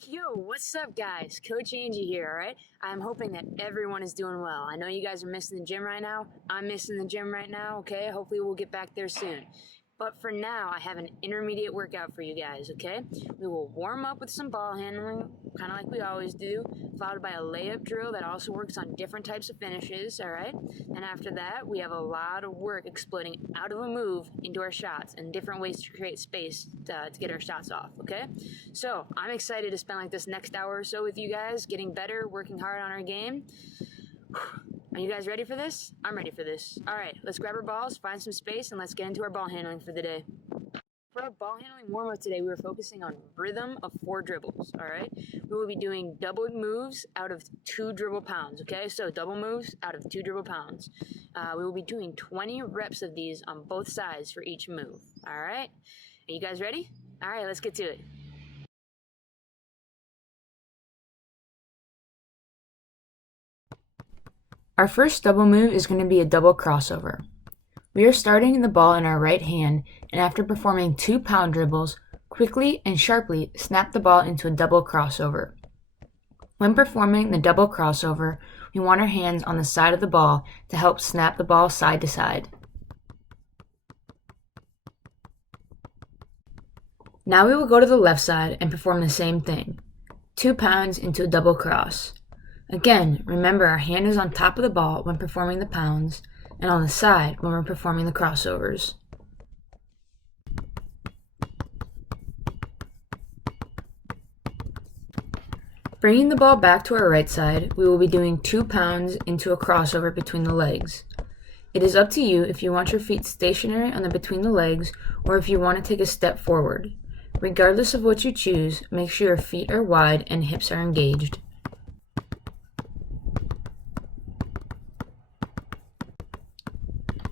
Yo, what's up, guys? Coach Angie here, alright? I'm hoping that everyone is doing well. I know you guys are missing the gym right now. I'm missing the gym right now, okay? Hopefully, we'll get back there soon. But for now, I have an intermediate workout for you guys, okay? We will warm up with some ball handling, kind of like we always do, followed by a layup drill that also works on different types of finishes, alright? And after that, we have a lot of work exploding out of a move into our shots and different ways to create space to get our shots off, okay? So, I'm excited to spend like this next hour or so with you guys, getting better, working hard on our game. Are you guys ready for this? I'm ready for this. All right, let's grab our balls, find some space, and let's get into our ball handling for the day. For our ball handling warm-up today, we were focusing on rhythm of 4 dribbles, all right? We will be doing double moves out of 2 dribble pounds, okay? So double moves out of 2 dribble pounds. We will be doing 20 reps of these on both sides for each move, all right? Are you guys ready? All right, let's get to it. Our first double move is going to be a double crossover. We are starting the ball in our right hand, and after performing 2 pound dribbles, quickly and sharply snap the ball into a double crossover. When performing the double crossover, we want our hands on the side of the ball to help snap the ball side to side. Now we will go to the left side and perform the same thing. 2 pounds into a double cross. Again, remember our hand is on top of the ball when performing the pounds, and on the side when we're performing the crossovers. Bringing the ball back to our right side, we will be doing 2 pounds into a crossover between the legs. It is up to you if you want your feet stationary on the between the legs or if you want to take a step forward. Regardless of what you choose, make sure your feet are wide and hips are engaged.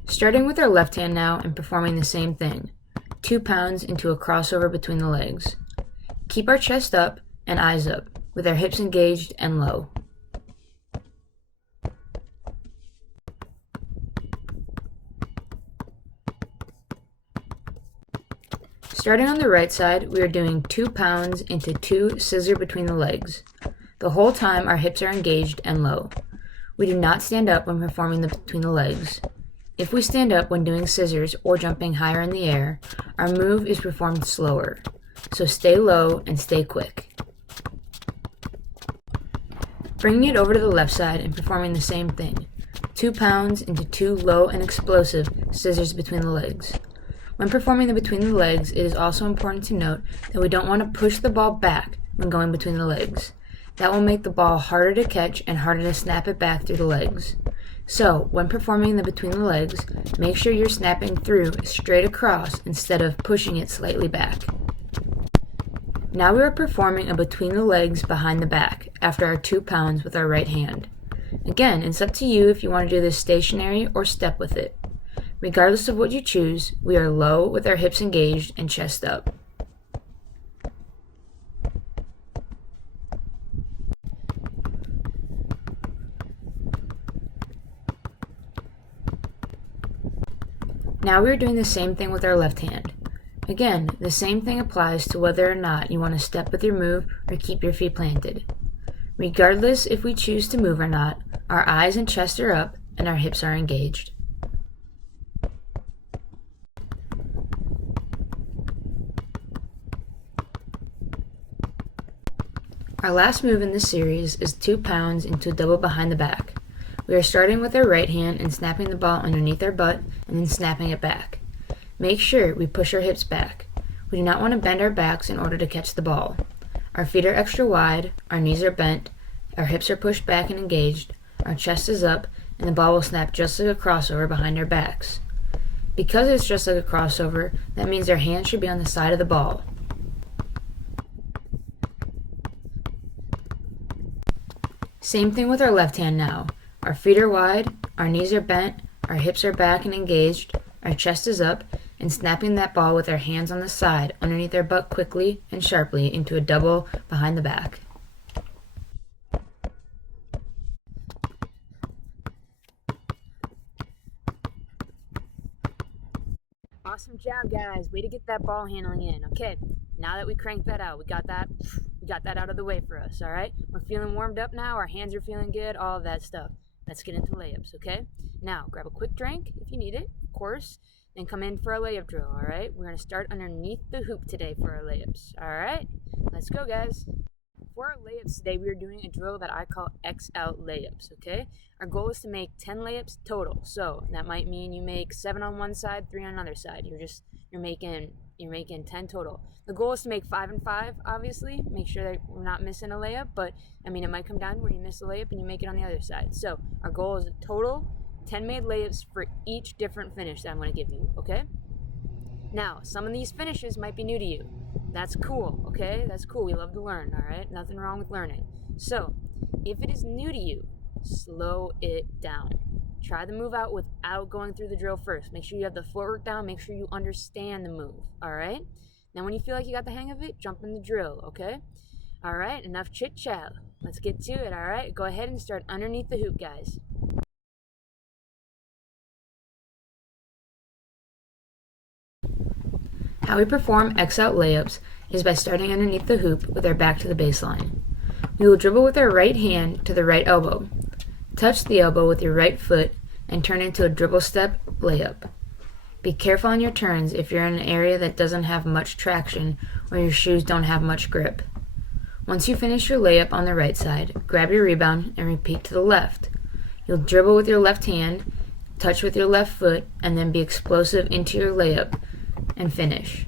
Starting with our left hand now and performing the same thing. 2 pounds into a crossover between the legs. Keep our chest up and eyes up, with our hips engaged and low. Starting on the right side, we are doing 2 pounds into 2 scissor between the legs. The whole time our hips are engaged and low. We do not stand up when performing the between the legs. If we stand up when doing scissors or jumping higher in the air, our move is performed slower. So stay low and stay quick. Bringing it over to the left side and performing the same thing. 2 pounds into 2 low and explosive scissors between the legs. When performing the between the legs, it is also important to note that we don't want to push the ball back when going between the legs. That will make the ball harder to catch and harder to snap it back through the legs. So, when performing the between the legs, make sure you're snapping through straight across instead of pushing it slightly back. Now we are performing a between the legs behind the back after our 2 pounds with our right hand. Again, it's up to you if you want to do this stationary or step with it. Regardless of what you choose, we are low with our hips engaged and chest up. Now we are doing the same thing with our left hand. Again, the same thing applies to whether or not you want to step with your move or keep your feet planted. Regardless if we choose to move or not, our eyes and chest are up and our hips are engaged. Our last move in this series is 2 pounds into a double behind the back. We are starting with our right hand and snapping the ball underneath our butt and then snapping it back. Make sure we push our hips back. We do not want to bend our backs in order to catch the ball. Our feet are extra wide, our knees are bent, our hips are pushed back and engaged, our chest is up, and the ball will snap just like a crossover behind our backs. Because it's just like a crossover, that means our hands should be on the side of the ball. Same thing with our left hand now. Our feet are wide, our knees are bent, our hips are back and engaged, our chest is up, and snapping that ball with our hands on the side underneath our butt quickly and sharply into a double behind the back. Awesome job, guys. Way to get that ball handling in. Okay, now that we cranked that out, we got that We got that out of the way for us, all right? We're feeling warmed up now. Our hands are feeling good, all of that stuff. Let's get into layups, okay? Now, grab a quick drink if you need it, of course, then come in for a layup drill, all right? We're going to start underneath the hoop today for our layups, all right? Let's go, guys. For our layups today, we are doing a drill that I call X out layups, okay? Our goal is to make 10 layups total. So that might mean you make 7 on one side, 3 on another side. You're making 10 total. The goal is to make 5 and 5, obviously. Make sure that we're not missing a layup, but I mean, it might come down where you miss a layup and you make it on the other side. So our goal is a total 10 made layups for each different finish that I'm going to give you, okay? Now, some of these finishes might be new to you. That's cool, okay? That's cool. We love to learn, all right? Nothing wrong with learning. So, if it is new to you, slow it down. Try the move out without going through the drill first. Make sure you have the footwork down. Make sure you understand the move, all right? Now, when you feel like you got the hang of it, jump in the drill, okay? All right, enough chit-chat. Let's get to it, all right? Go ahead and start underneath the hoop, guys. How we perform X-out layups is by starting underneath the hoop with our back to the baseline. We will dribble with our right hand to the right elbow. Touch the elbow with your right foot and turn into a dribble step layup. Be careful on your turns if you're in an area that doesn't have much traction or your shoes don't have much grip. Once you finish your layup on the right side, grab your rebound and repeat to the left. You'll dribble with your left hand, touch with your left foot, and then be explosive into your layup and finish.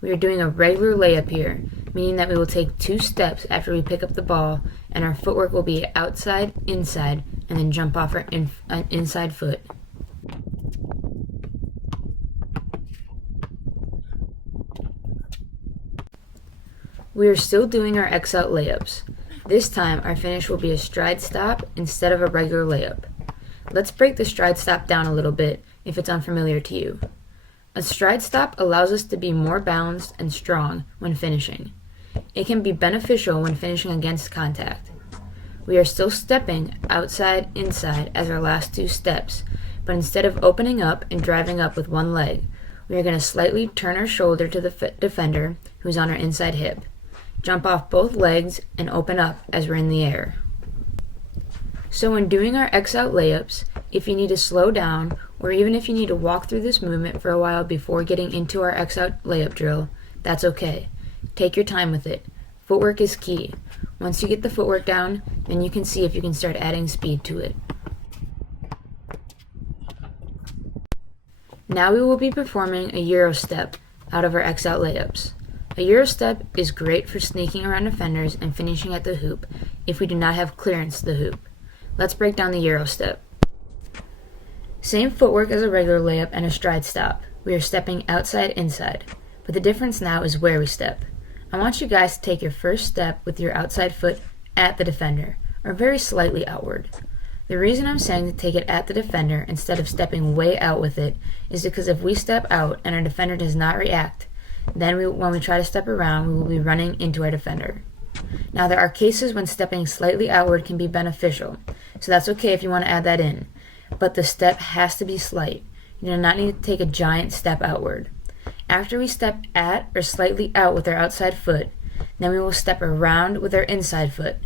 We are doing a regular layup here, meaning that we will take 2 steps after we pick up the ball, and our footwork will be outside, inside, and then jump off our inside foot. We are still doing our X-out layups. This time, our finish will be a stride stop instead of a regular layup. Let's break the stride stop down a little bit if it's unfamiliar to you. A stride stop allows us to be more balanced and strong when finishing. It can be beneficial when finishing against contact. We are still stepping outside, inside as our last 2 steps, but instead of opening up and driving up with one leg, we are going to slightly turn our shoulder to the defender who's on our inside hip. Jump off both legs and open up as we're in the air. So when doing our X-out layups, if you need to slow down, or even if you need to walk through this movement for a while before getting into our X-out layup drill, that's okay. Take your time with it. Footwork is key. Once you get the footwork down, then you can see if you can start adding speed to it. Now we will be performing a Euro step out of our X-out layups. A Euro step is great for sneaking around defenders and finishing at the hoop if we do not have clearance to the hoop. Let's break down the Euro step. Same footwork as a regular layup and a stride stop. We are stepping outside, inside. But the difference now is where we step. I want you guys to take your first step with your outside foot at the defender, or very slightly outward. The reason I'm saying to take it at the defender instead of stepping way out with it is because if we step out and our defender does not react, then when we try to step around, we will be running into our defender. Now there are cases when stepping slightly outward can be beneficial, so that's okay if you want to add that in. But the step has to be slight. You do not need to take a giant step outward. After we step at or slightly out with our outside foot, then we will step around with our inside foot.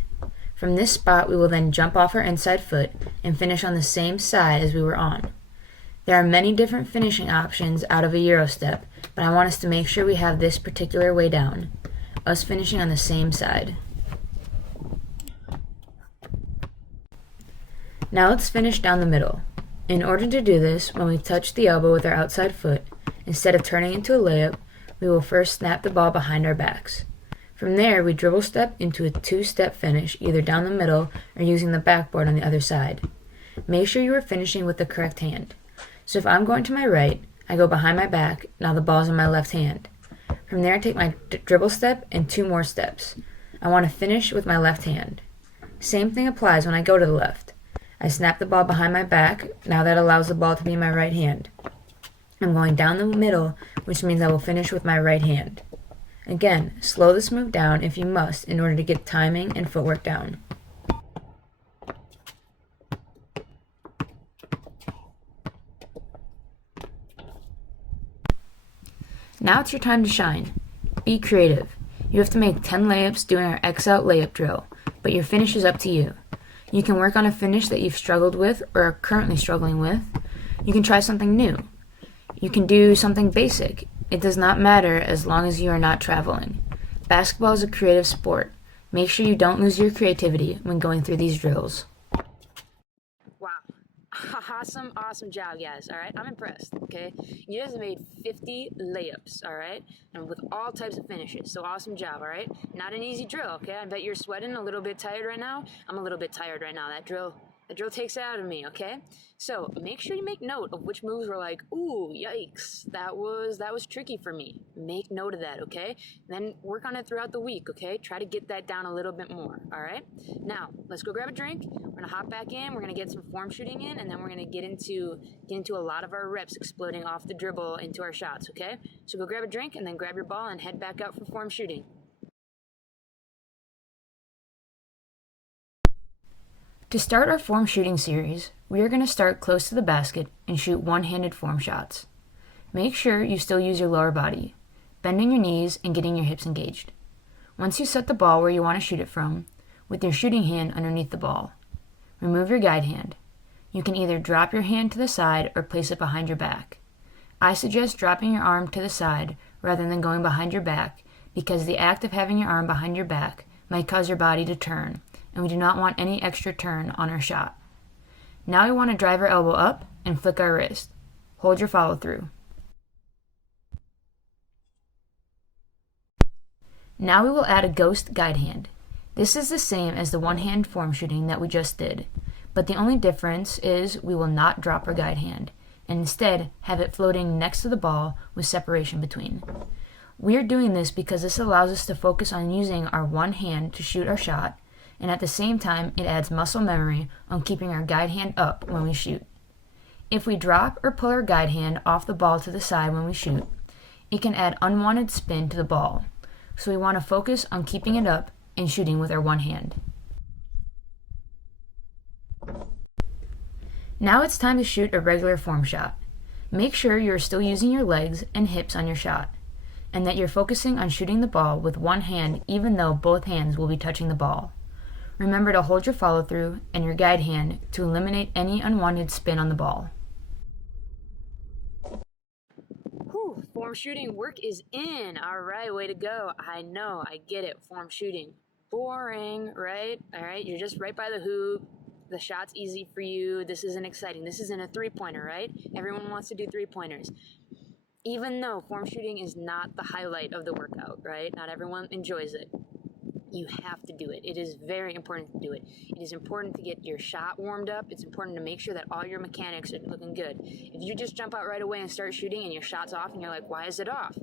From this spot, we will then jump off our inside foot and finish on the same side as we were on. There are many different finishing options out of a Euro step, but I want us to make sure we have this particular way down, us finishing on the same side. Now let's finish down the middle. In order to do this, when we touch the elbow with our outside foot, instead of turning into a layup, we will first snap the ball behind our backs. From there, we dribble step into a 2-step finish, either down the middle or using the backboard on the other side. Make sure you are finishing with the correct hand. So if I'm going to my right, I go behind my back, now the ball's in my left hand. From there, I take my dribble step and 2 more steps. I want to finish with my left hand. Same thing applies when I go to the left. I snap the ball behind my back, now that allows the ball to be in my right hand. I'm going down the middle, which means I will finish with my right hand. Again, slow this move down if you must in order to get timing and footwork down. Now it's your time to shine. Be creative. You have to make 10 layups doing our X out layup drill, but your finish is up to you. You can work on a finish that you've struggled with or are currently struggling with. You can try something new. You can do something basic. It does not matter as long as you are not traveling. Basketball is a creative sport. Make sure you don't lose your creativity when going through these drills. Wow. Awesome job, guys. All right, I'm impressed, okay? You guys have made 50 layups, all right? And with all types of finishes, so awesome job, all right? Not an easy drill, okay? I bet you're sweating, a little bit tired right now. I'm a little bit tired right now. That drill takes it out of me, okay? So make sure you make note of which moves were like, ooh, yikes, that was tricky for me. Make note of that, okay? Then work on it throughout the week, okay? Try to get that down a little bit more, all right? Now, let's go grab a drink. We're gonna hop back in, we're gonna get some form shooting in, and then we're gonna get into a lot of our reps exploding off the dribble into our shots, okay? So go grab a drink and then grab your ball and head back out for form shooting. To start our form shooting series, we are going to start close to the basket and shoot one-handed form shots. Make sure you still use your lower body, bending your knees and getting your hips engaged. Once you set the ball where you want to shoot it from, with your shooting hand underneath the ball, remove your guide hand. You can either drop your hand to the side or place it behind your back. I suggest dropping your arm to the side rather than going behind your back because the act of having your arm behind your back might cause your body to turn, and we do not want any extra turn on our shot. Now we want to drive our elbow up and flick our wrist. Hold your follow through. Now we will add a ghost guide hand. This is the same as the one-hand form shooting that we just did, but the only difference is we will not drop our guide hand, and instead have it floating next to the ball with separation between. We are doing this because this allows us to focus on using our one hand to shoot our shot, and at the same time it adds muscle memory on keeping our guide hand up when we shoot. If we drop or pull our guide hand off the ball to the side when we shoot, it can add unwanted spin to the ball, so we want to focus on keeping it up and shooting with our one hand. Now it's time to shoot a regular form shot. Make sure you're still using your legs and hips on your shot, and that you're focusing on shooting the ball with one hand even though both hands will be touching the ball. Remember to hold your follow through and your guide hand to eliminate any unwanted spin on the ball. Whew, form shooting work is in. All right, way to go. I know, I get it, form shooting. Boring, right? All right, you're just right by the hoop. The shot's easy for you. This isn't exciting. This isn't a three-pointer, right? Everyone wants to do three-pointers. Even though form shooting is not the highlight of the workout, right? Not everyone enjoys it. You have to do it. It is very important to do it. It is important to get your shot warmed up. It's important to make sure that all your mechanics are looking good. If you just jump out right away and start shooting and your shot's off and you're like, why is it off?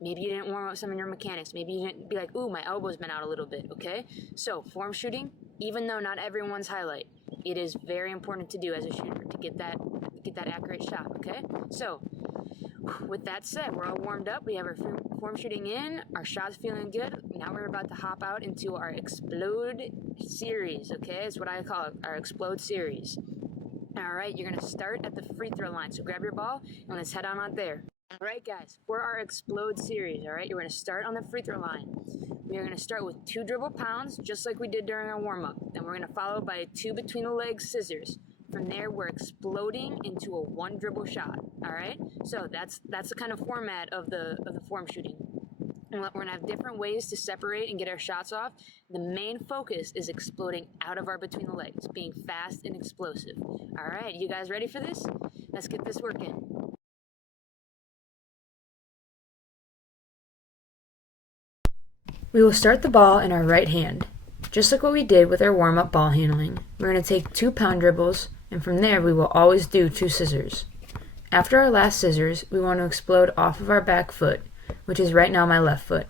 Maybe you didn't warm up some of your mechanics. Maybe you didn't be like, ooh, my elbow's been out a little bit, okay? So form shooting, even though not everyone's highlight, it is very important to do as a shooter to get that accurate shot, okay? So with that said, we're all warmed up. We have our form shooting in. Our shot's feeling good. Now we're about to hop out into our explode series, okay? It's what I call it, our explode series. All right, you're going to start at the free throw line. So grab your ball and let's head on out there. All right, guys, for our explode series, all right, you're going to start on the free throw line. We are going to start with 2 dribble pounds, just like we did during our warm-up. Then we're going to follow by 2 between the legs scissors. From there, we're exploding into a 1 dribble shot, all right? So that's the kind of format of the form shooting. And we're going to have different ways to separate and get our shots off. The main focus is exploding out of our between the legs, being fast and explosive. All right, you guys ready for this? Let's get this working. We will start the ball in our right hand. Just like what we did with our warm-up ball handling, we're going to take 2 pound dribbles, and from there we will always do 2 scissors. After our last scissors, we want to explode off of our back foot, which is right now my left foot.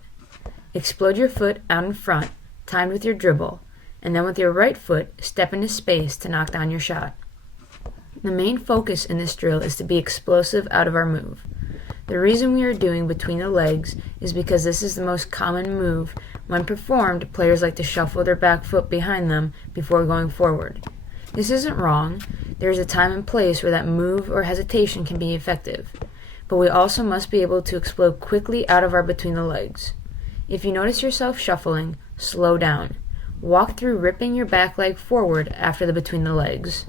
Explode your foot out in front, timed with your dribble, and then with your right foot, step into space to knock down your shot. The main focus in this drill is to be explosive out of our move. The reason we are doing between the legs is because this is the most common move. When performed, players like to shuffle their back foot behind them before going forward. This isn't wrong. There is a time and place where that move or hesitation can be effective. But we also must be able to explode quickly out of our between the legs. If you notice yourself shuffling, slow down. Walk through ripping your back leg forward after the between the legs.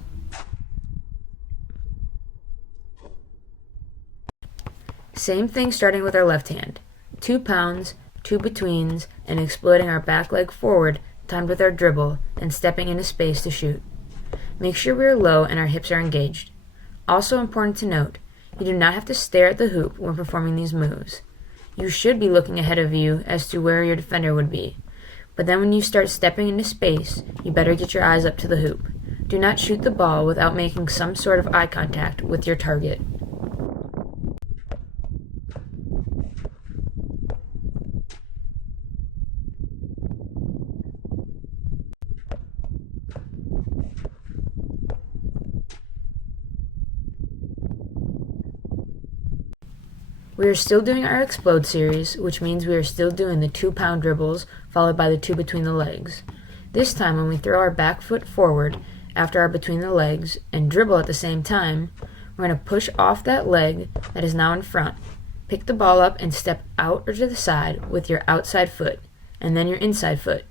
Same thing starting with our left hand. 2 pounds, 2 betweens, and exploding our back leg forward, timed with our dribble, and stepping into space to shoot. Make sure we are low and our hips are engaged. Also important to note, you do not have to stare at the hoop when performing these moves. You should be looking ahead of you as to where your defender would be. But then when you start stepping into space, you better get your eyes up to the hoop. Do not shoot the ball without making some sort of eye contact with your target. We are still doing our explode series, which means we are still doing the 2-pound dribbles followed by the 2 between the legs. This time when we throw our back foot forward after our between the legs and dribble at the same time, we're going to push off that leg that is now in front. Pick the ball up and step out or to the side with your outside foot and then your inside foot,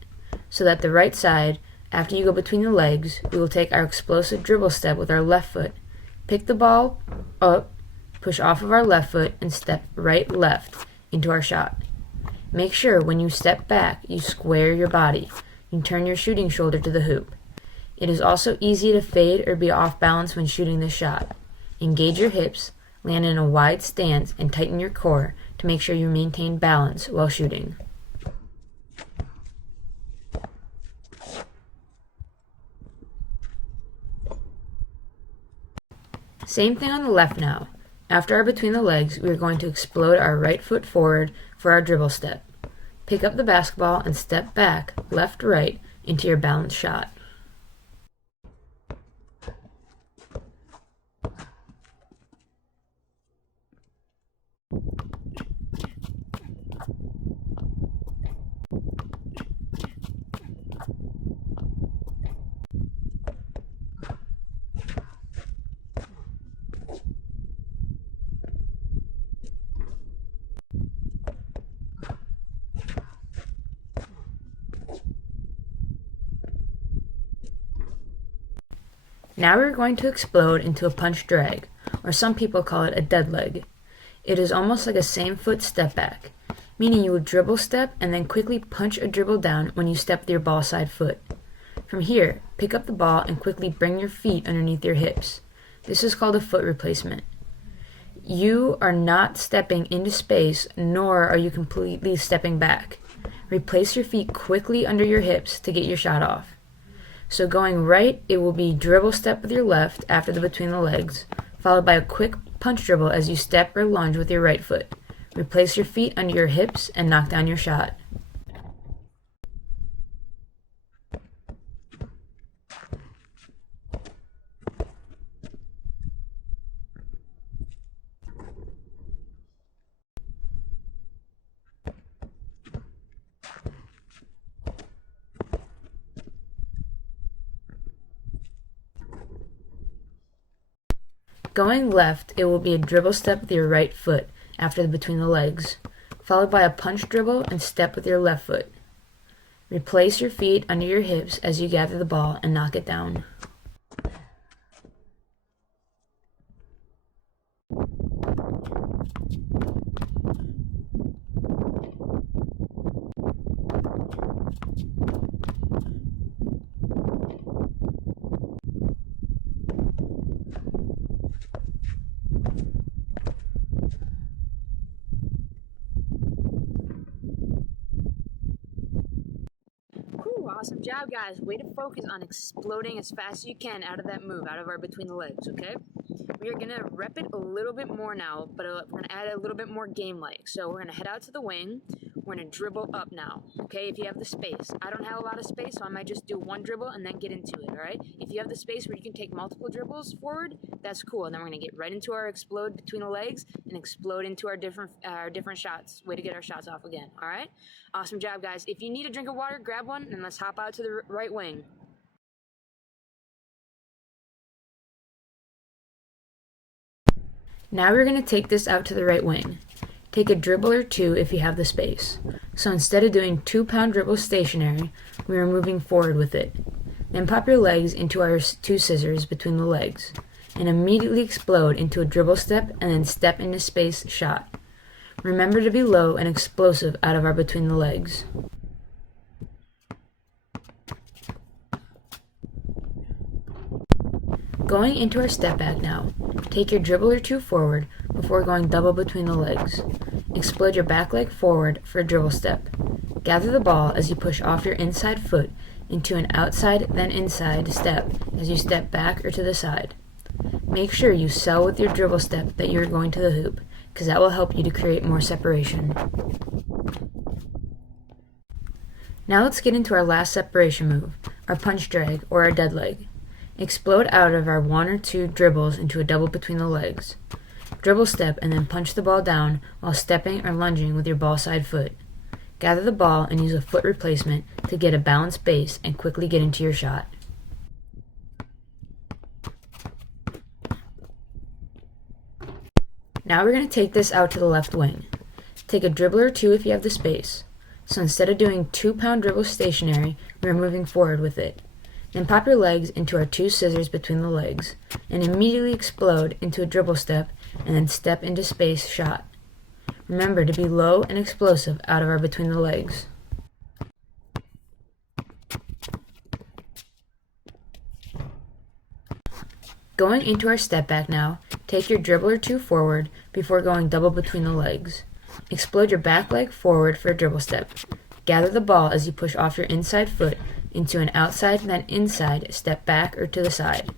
so that the right side, after you go between the legs, we will take our explosive dribble step with our left foot. Pick the ball up, push off of our left foot, and step right-left into our shot. Make sure when you step back, you square your body. You turn your shooting shoulder to the hoop. It is also easy to fade or be off balance when shooting this shot. Engage your hips, land in a wide stance, and tighten your core to make sure you maintain balance while shooting. Same thing on the left now. After our between the legs, we are going to explode our right foot forward for our dribble step. Pick up the basketball and step back, left-right, into your balanced shot. Now we're going to explode into a punch drag, or some people call it a dead leg. It is almost like a same foot step back, meaning you would dribble step and then quickly punch a dribble down when you step with your ball side foot. From here, pick up the ball and quickly bring your feet underneath your hips. This is called a foot replacement. You are not stepping into space, nor are you completely stepping back. Replace your feet quickly under your hips to get your shot off. So going right, it will be dribble step with your left after the between the legs, followed by a quick punch dribble as you step or lunge with your right foot. Replace your feet under your hips and knock down your shot. Going left, it will be a dribble step with your right foot after the between the legs, followed by a punch dribble and step with your left foot. Replace your feet under your hips as you gather the ball and knock it down. Awesome job, guys. Way to focus on exploding as fast as you can out of that move, out of our between the legs, okay? We are going to rep it a little bit more now, but we're going to add a little bit more game-like. So we're going to head out to the wing. We're going to dribble up now, okay, if you have the space. I don't have a lot of space, so I might just do one dribble and then get into it, all right? If you have the space where you can take multiple dribbles forward, that's cool. And then we're going to get right into our explode between the legs and explode into our different shots. Way to get our shots off again, all right? Awesome job, guys. If you need a drink of water, grab one, and let's hop out to the right wing. Now we're going to take this out to the right wing. Take a dribble or two if you have the space. So instead of doing 2-pound dribbles stationary, we are moving forward with it. Then pop your legs into our 2 scissors between the legs, and immediately explode into a dribble step and then step into space shot. Remember to be low and explosive out of our between the legs. Going into our step back now, take your dribble or two forward before going double between the legs. Explode your back leg forward for a dribble step. Gather the ball as you push off your inside foot into an outside then inside step as you step back or to the side. Make sure you sell with your dribble step that you're going to the hoop, because that will help you to create more separation. Now let's get into our last separation move, our punch drag or our dead leg. Explode out of our 1 or 2 dribbles into a double between the legs. Dribble step and then punch the ball down while stepping or lunging with your ball side foot. Gather the ball and use a foot replacement to get a balanced base and quickly get into your shot. Now we're going to take this out to the left wing. Take a dribble or two if you have the space. So instead of doing 2-pound dribbles stationary, we are moving forward with it. Then pop your legs into our 2 scissors between the legs, and immediately explode into a dribble step and then step into space shot. Remember to be low and explosive out of our between the legs. Going into our step back now, take your dribble or two forward before going double between the legs. Explode your back leg forward for a dribble step. Gather the ball as you push off your inside foot into an outside then inside step back or to the side.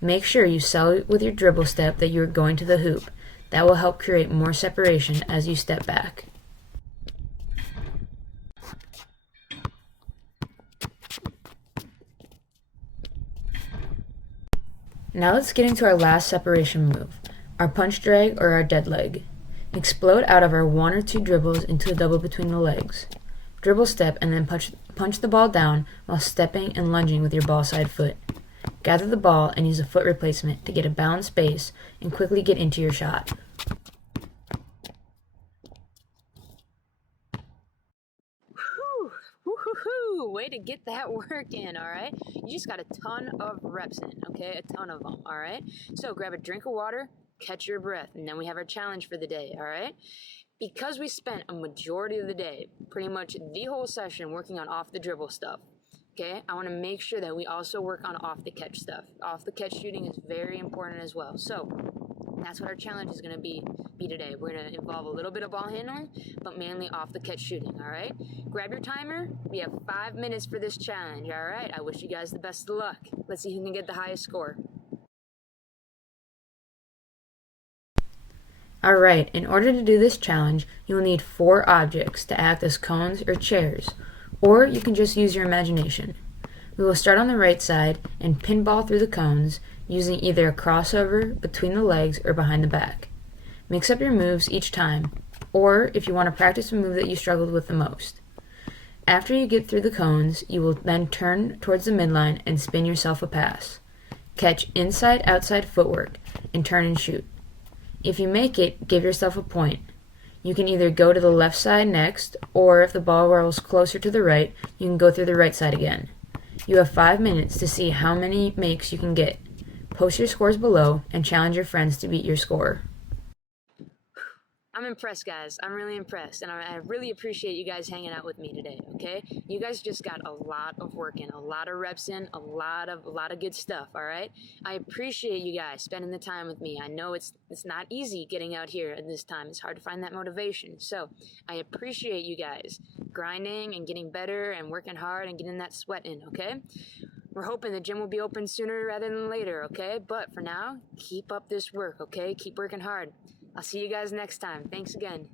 Make sure you sell with your dribble step that you are going to the hoop. That will help create more separation as you step back. Now let's get into our last separation move, our punch drag or our dead leg. Explode out of our 1 or 2 dribbles into a double between the legs. Dribble step and then punch the ball down while stepping and lunging with your ball side foot. Gather the ball and use a foot replacement to get a balanced base and quickly get into your shot. Woo-hoo-hoo! Way to get that work in, all right? You just got a ton of reps in, okay? A ton of them, all right? So grab a drink of water, catch your breath, and then we have our challenge for the day, all right? Because we spent a majority of the day, pretty much the whole session, working on off the dribble stuff, okay? I want to make sure that we also work on off the catch stuff. Off the catch shooting is very important as well. So that's what our challenge is going to be today. We're going to involve a little bit of ball handling, but mainly off the catch shooting, all right? Grab your timer. We have 5 minutes for this challenge, all right? I wish you guys the best of luck. Let's see who can get the highest score. Alright, in order to do this challenge, you will need 4 objects to act as cones or chairs, or you can just use your imagination. We will start on the right side and pinball through the cones using either a crossover, between the legs, or behind the back. Mix up your moves each time, or if you want to practice a move that you struggled with the most. After you get through the cones, you will then turn towards the midline and spin yourself a pass. Catch inside-outside footwork and turn and shoot. If you make it, give yourself a point. You can either go to the left side next, or if the ball rolls closer to the right, you can go through the right side again. You have 5 minutes to see how many makes you can get. Post your scores below and challenge your friends to beat your score. I'm impressed, guys. I'm really impressed, and I really appreciate you guys hanging out with me today, okay? You guys just got a lot of work in, a lot of reps in, a lot of good stuff, all right? I appreciate you guys spending the time with me. I know it's not easy getting out here at this time. It's hard to find that motivation. So I appreciate you guys grinding and getting better and working hard and getting that sweat in, okay? We're hoping the gym will be open sooner rather than later, okay? But for now, keep up this work, okay? Keep working hard. I'll see you guys next time. Thanks again.